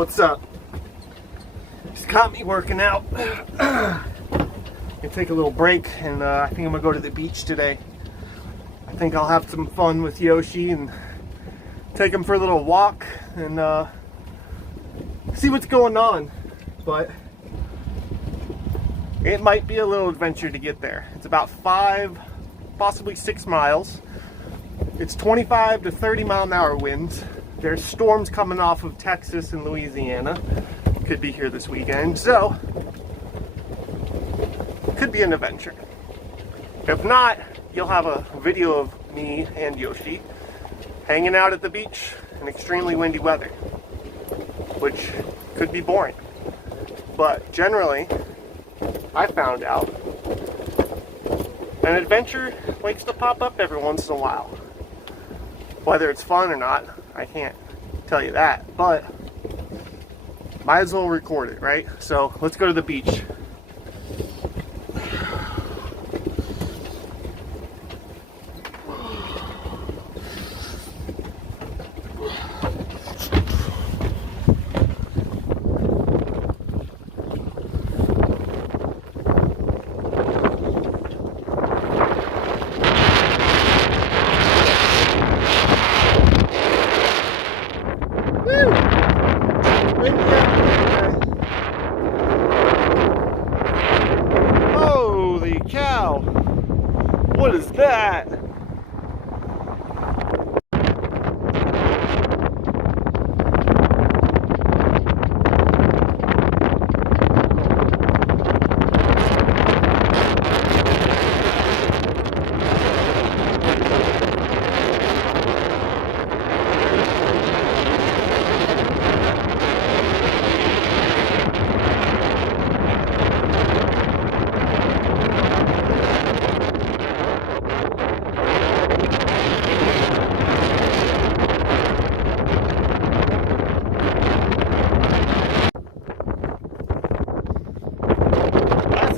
What's up? Just caught me working out. Gonna take a little break, and I think I'm gonna go to the beach today. I think I'll have some fun with Yoshi and take him for a little walk and see what's going on. But it might be a little adventure to get there. It's about 5, possibly 6 miles. It's 25 to 30 mile an hour winds. There's storms coming off of Texas and Louisiana. Could be here this weekend, so could be an adventure. If not, you'll have a video of me and Yoshi hanging out at the beach in extremely windy weather, which could be boring. But generally, I found out an adventure likes to pop up every once in a while. Whether it's fun or not, I can't tell you that, but might as well record it, right? So let's go to the beach. Holy cow! What is that?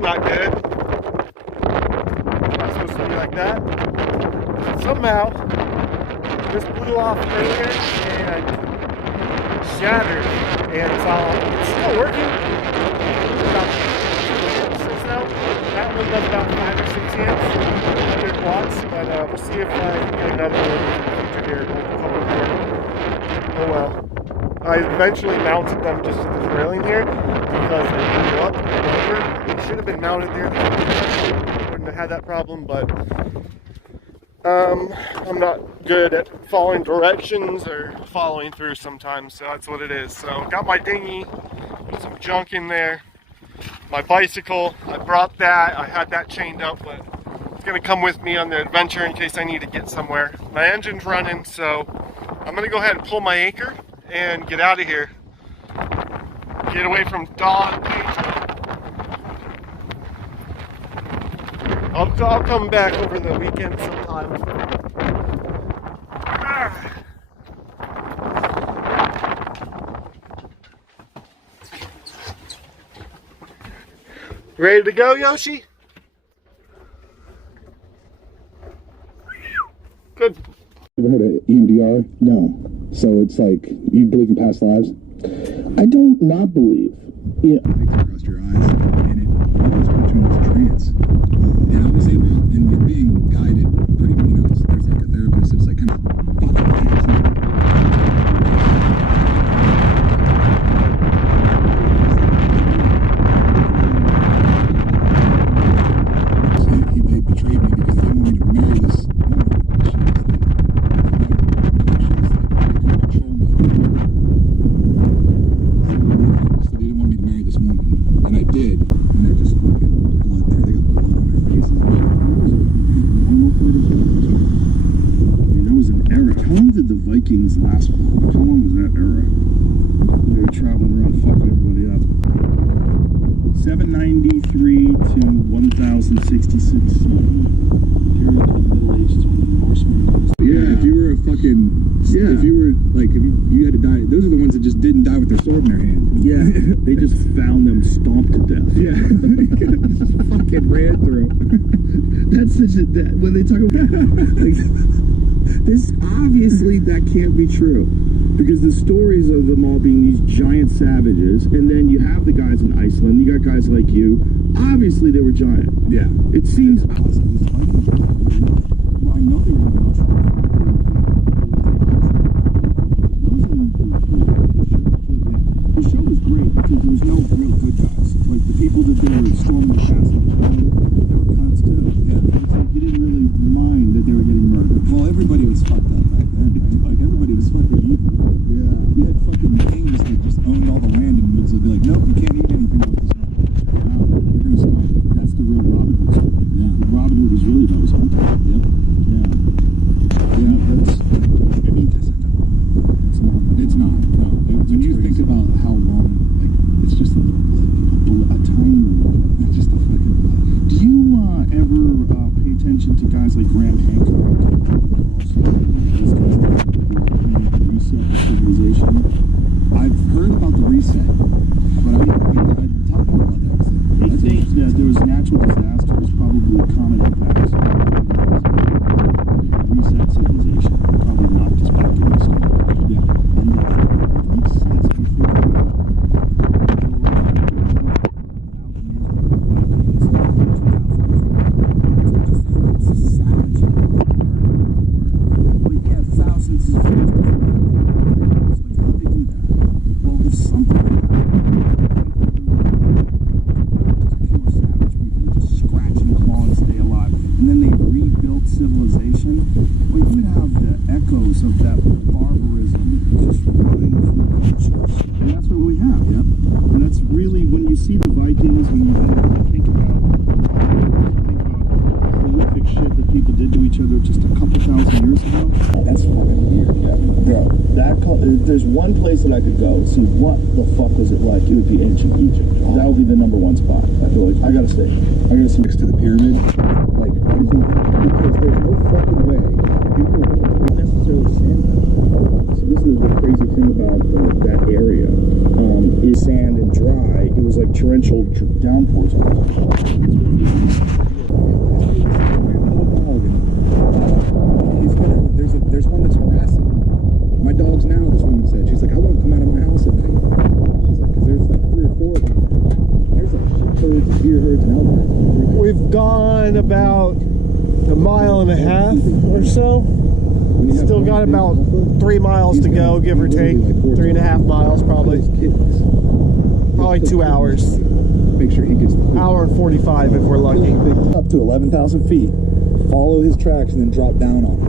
Not good. Not supposed to be like that. Somehow, this blew off earlier and shattered, and it's still working. About 2 amps now. That one does about 5 or 6 amps, 100 watts. But we'll see if I can get another one in the future here. A couple more. Oh well. I eventually mounted them just to the railing here because they blew up and over. They should have been mounted there. Wouldn't have had that problem, but I'm not good at following directions or following through sometimes, so that's what it is. So got my dinghy, some junk in there, my bicycle. I brought that. I had that chained up, but it's gonna come with me on the adventure in case I need to get somewhere. My engine's running, so I'm gonna go ahead and pull my anchor and get out of here. Get away from Don. I'll come back over the weekend sometime. Ready to go, Yoshi? Good. Ever heard of EMDR? No. So it's like, you believe in past lives? I don't not believe. Yeah. Across your eyes, and it almost put you into trance. And I was able, and you're being guided pretty, there's like a therapist that's like kind of they betrayed me because they didn't want me to marry this woman. So they didn't want me to marry this woman, and I did, and they're just fucking blood there. They got blood on their faces. That was an era. How long did the Vikings last for? Like, how long was that era? They were traveling around fucking everybody up. 793 to 1066. Period of the Middle Ages when the Norsemen. Yeah, if you were a fucking, if you were like, if you had to die, those are the ones that just didn't die with their sword in their hand. Yeah, they just found them stomped to death. Yeah, just fucking ran through. That's such a, when they talk about, like, This obviously that can't be true, because the stories of them all being these giant savages, and then you have the guys in Iceland. You got guys like you. Obviously, they were giant. Yeah, it seems. Well, I know they were on the ocean. The show was great because there was no real good guys. Like the people that they were storming the castle, they were cunts too. Yeah, it's like you didn't really mind that they were getting murdered. Well, everybody was fucked up back then, right? Like everybody was fucking evil. Yeah, you had fucking kings that just owned all the land and would be like, nope, you can't eat anything with this land. Wow, you're gonna stop. That's the real Robin Hood story. Yeah, Robin Hood was really about his hunting. Yep. Yeah. Yeah, that's. I mean, it's not. It's not. No. When you think about how long, like, it's just a little blip, a tiny little. It's just a fucking blip. Do you ever pay attention to guys like Graham Hancock? These guys like the reset of civilization. I've heard about the reset, but I talk more about that. They think that there was natural disasters, probably comet impacts, reset civilization, probably knocked us back to the stone. Yeah, and it makes sense if you think about it. Thousands of years before. Like, how'd they do that? Well, there's something pure savage people just scratch and claw and stay alive, and then they rebuilt civilization. Well, you would have the echoes of that barbarism just running through cultures, and that's what we have. Yep. And that's really when you see the Vikings, when you think about horrific shit that people did to each other just a couple thousand years ago. That's fucking weird, yeah. Bro, there's one place that I could go see what the fuck was it like. It would be ancient Egypt. That would be the #1 spot. I feel like I gotta stay. I gotta see next to the pyramid. Like, I think because there's no fucking way people would necessarily sand that. So this is the crazy thing about that area. Is sand and dry. It was like torrential downpours. There's one that's harassing my dogs now, this woman said. She's like, I won't come out of my house at night. She's like, because there's like 3 or 4 of them there. There's like sheep herds, deer herds, and elk herds. We've gone about a mile and a half or so. Still got about 3 miles to go, give or take. 3.5 miles probably. Probably 2 hours. Make sure he gets the hour and 45 if we're lucky. Up to 11,000 feet. Follow his tracks and then drop down on him.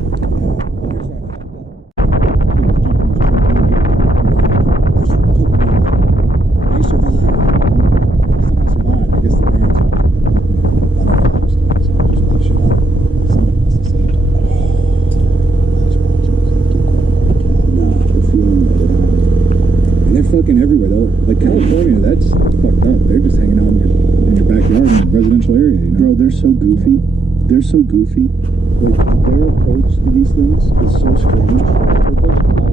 Fucking everywhere though. Like California, that's fucked up. They're just hanging out in your backyard in a residential area, you know? Bro, they're so goofy. They're so goofy. Like, their approach to these things is so strange. Their approach to all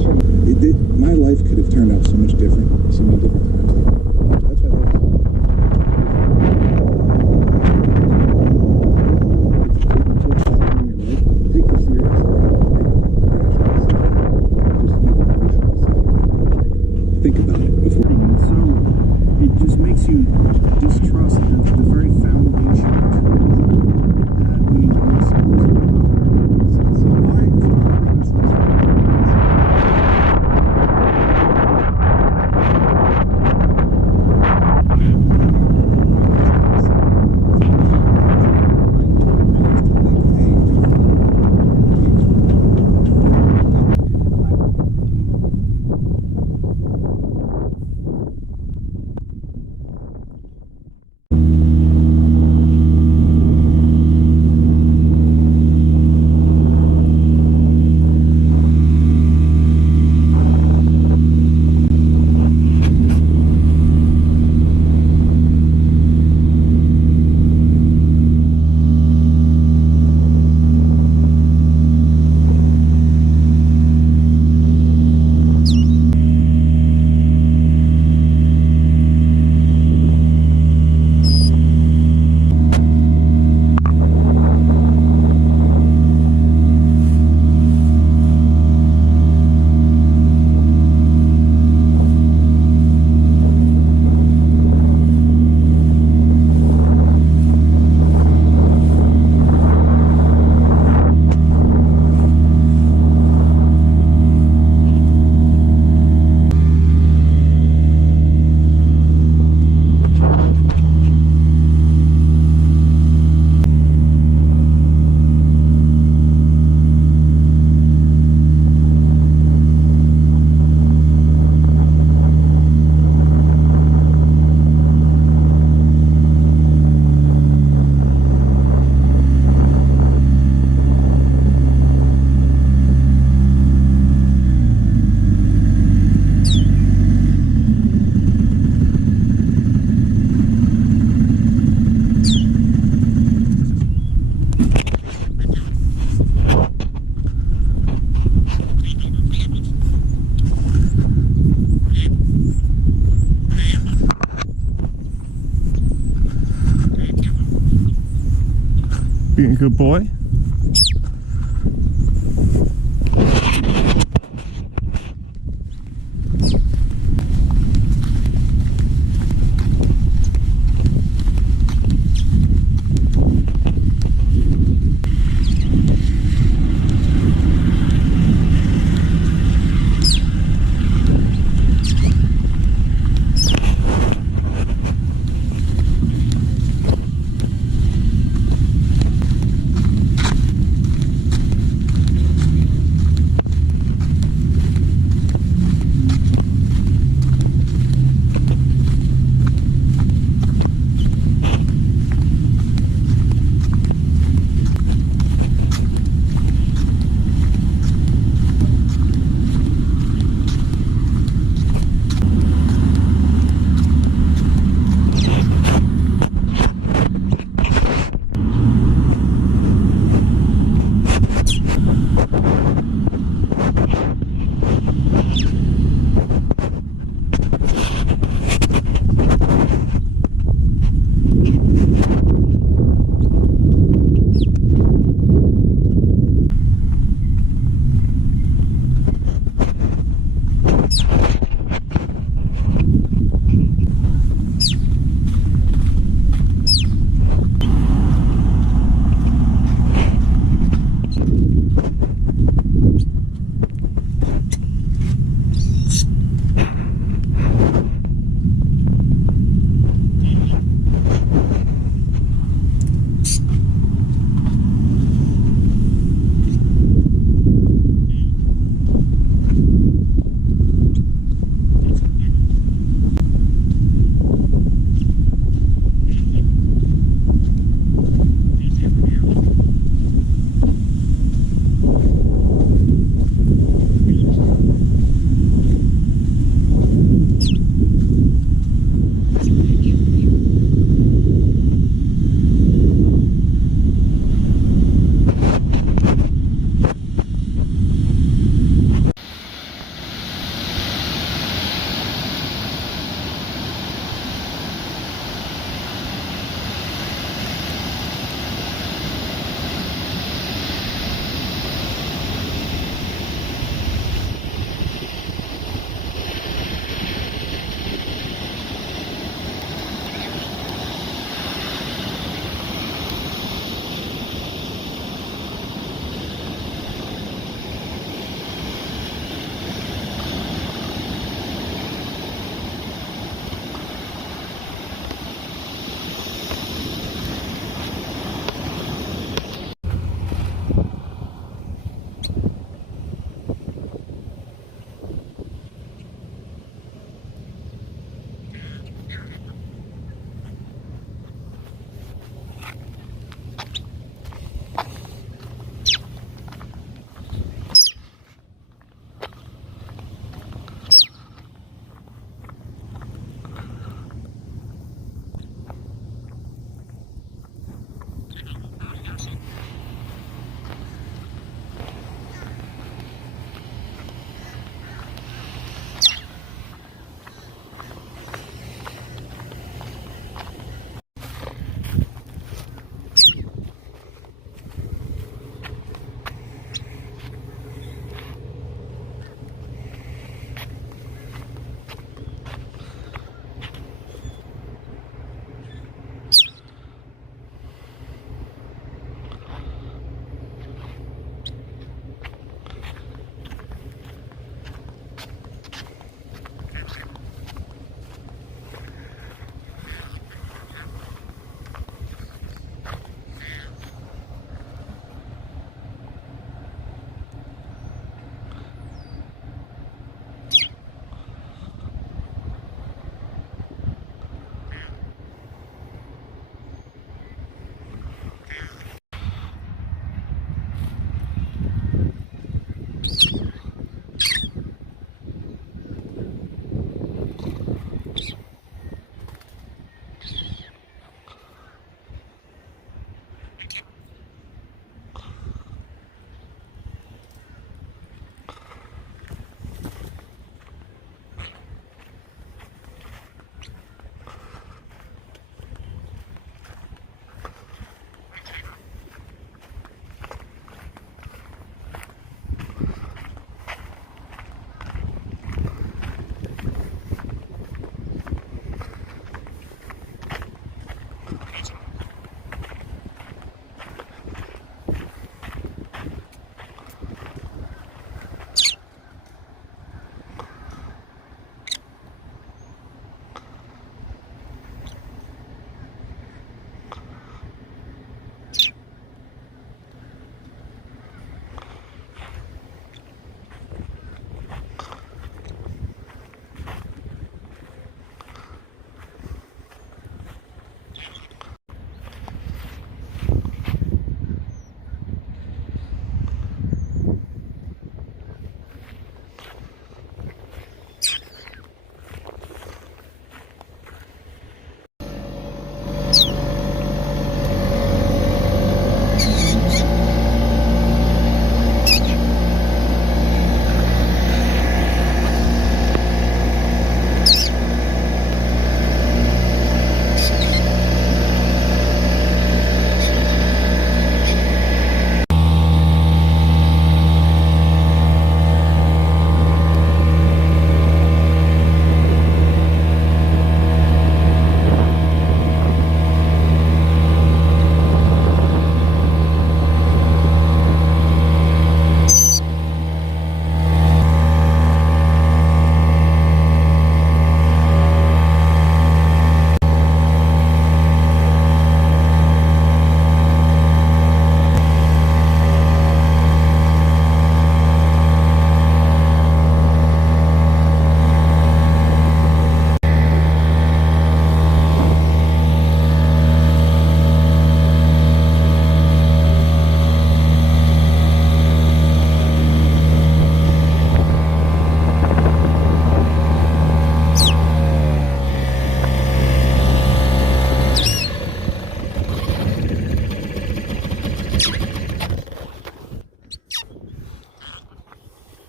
conservation. My life could have turned out so much different, so many different times. That's why I like it. Take this serious. Think about it before. And so it just makes you distrust the very foundation of truth that we need to be supposed to be. So why Being a good boy.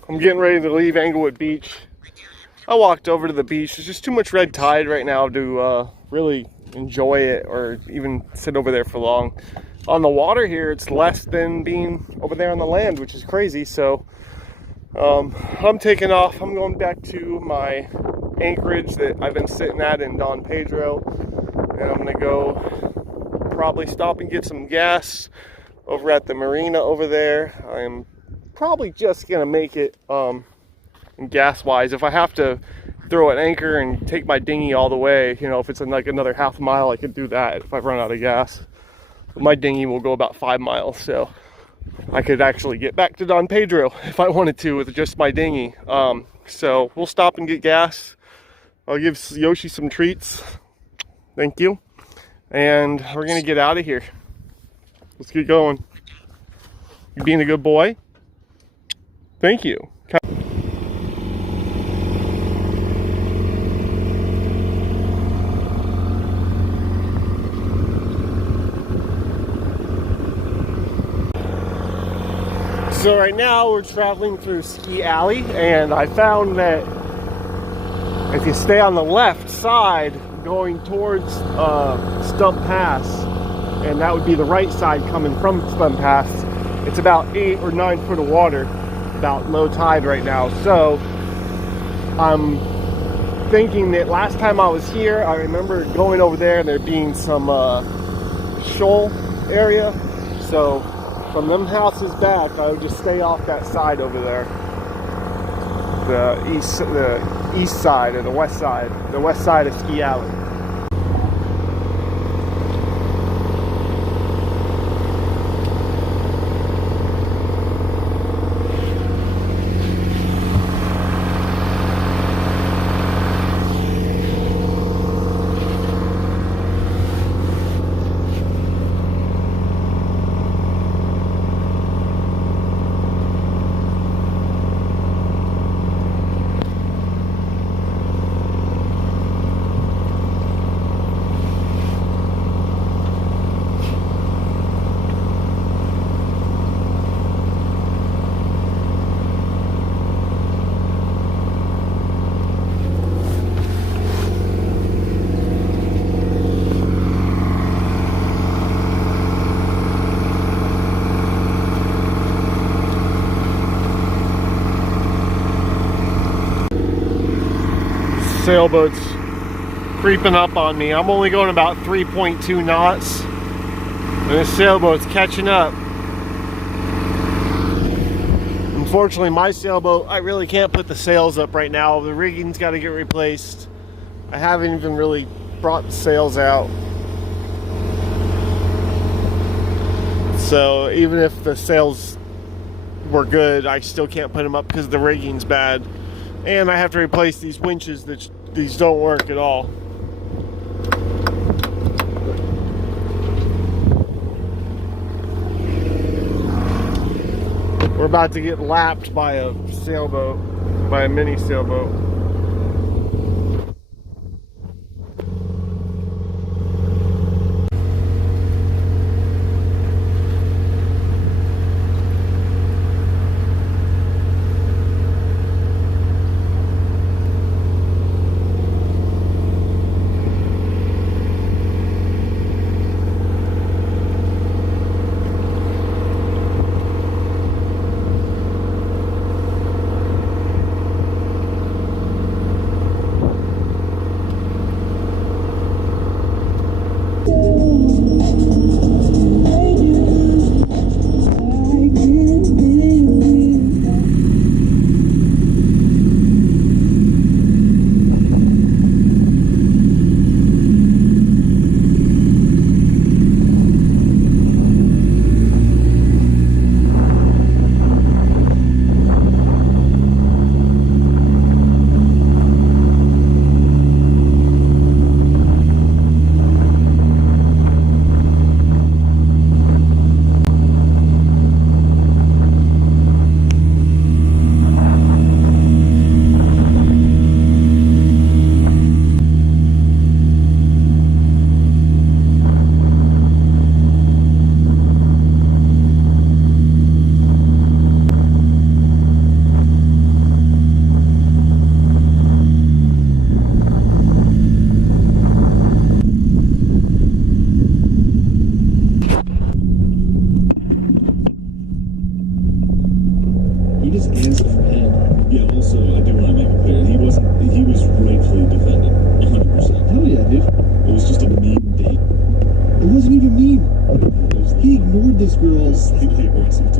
I'm getting ready to leave Englewood Beach. I walked over to the beach. There's just too much red tide right now to really enjoy it or even sit over there for long. On the water here, it's less than being over there on the land, which is crazy. So I'm taking off. I'm going back to my anchorage that I've been sitting at in Don Pedro, and I'm gonna go probably stop and get some gas over at the marina over there. I'm probably just gonna make it gas wise. If I have to throw an anchor and take my dinghy all the way, you know, if it's in like another half mile, I could do that if I run out of gas. But my dinghy will go about 5 miles, so I could actually get back to Don Pedro if I wanted to with just my dinghy. So we'll stop and get gas. I'll give Yoshi some treats. Thank you. And we're gonna get out of here. Let's get going. You being a good boy? Thank you. So right now we're traveling through Ski Alley, and I found that if you stay on the left side going towards Stump Pass, and that would be the right side coming from Stump Pass, it's about 8 or 9 foot of water, about low tide right now. So I'm thinking that last time I was here, I remember going over there and there being some shoal area. So from them houses back, I would just stay off that side over there. The east side or the west side of Ski Alley. Sailboat's creeping up on me. I'm only going about 3.2 knots, and this sailboat's catching up. Unfortunately, my sailboat, I really can't put the sails up right now. The rigging's got to get replaced. I haven't even really brought the sails out. So even if the sails were good, I still can't put them up because the rigging's bad. And I have to replace these winches. These don't work at all. We're about to get lapped by a sailboat, by a mini sailboat. completely aggressive.